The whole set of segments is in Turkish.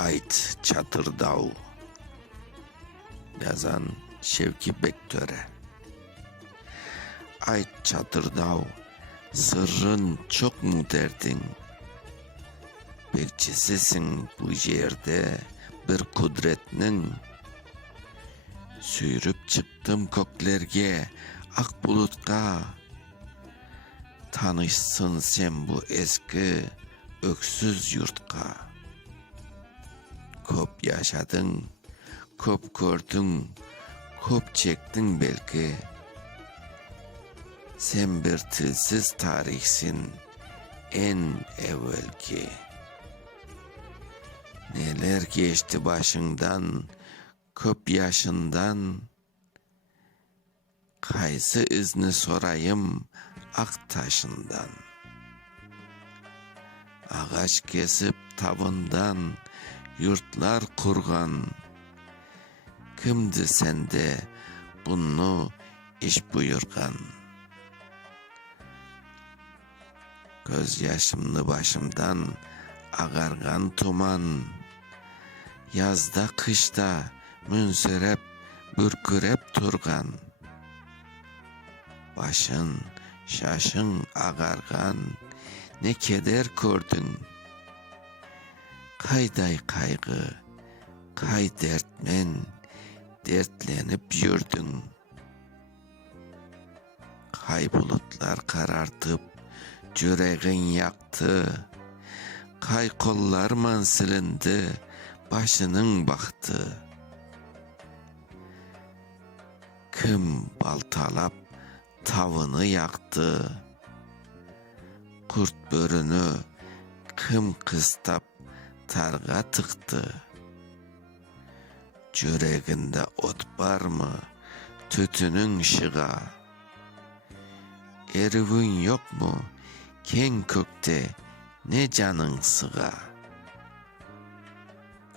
Ait Çatırdağ. Yazan Şevki Bektöre. Ait Çatırdağ, sırrın çok mu derdin? Bekçisisin bu yerde bir kudretinin. Sürüp çıktım köklerge, ak bulutka. Tanışsın sen bu eski öksüz yurtka. Köp yaşadın, köp gördün, köp çektin belki. Sen bir tilsiz tarihsin en evvelki. Neler geçti başından, köp yaşından. Kaysı izni sorayım ak taşından. Ağaç kesip tavından yurtlar kurgan. Kimdi sende bunu iş buyurgan? Göz yaşımlı başımdan ağargan tuman. Yazda kışta münserep bürkürep turgan. Başın şaşın ağargan, ne keder gördün. Kayday kaygı, kay dertmen, dertlenip yürdün. Kay bulutlar karartıp, yüreğin yaktı. Kay kollarman silindi, başının baktı. Kim baltalap tavını yaktı. Kurt börünü kim kıstap targa tıktı. Yüreğinde ot var mı tütünün şığa? Erivin yok mu ken kökte ne canın sığa?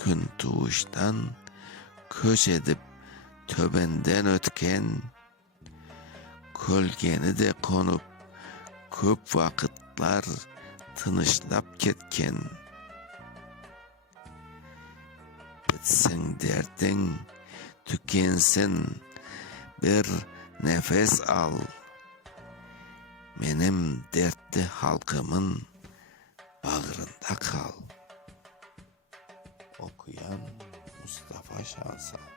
Gün doğuştan köş edip töbenden ötken, kölgeni de konup köp vakitler tınışlap ketken. Bitsin derdin, tükensin, bir nefes al. Benim dertli halkımın bağrında kal. Okuyan Mustafa Şansal.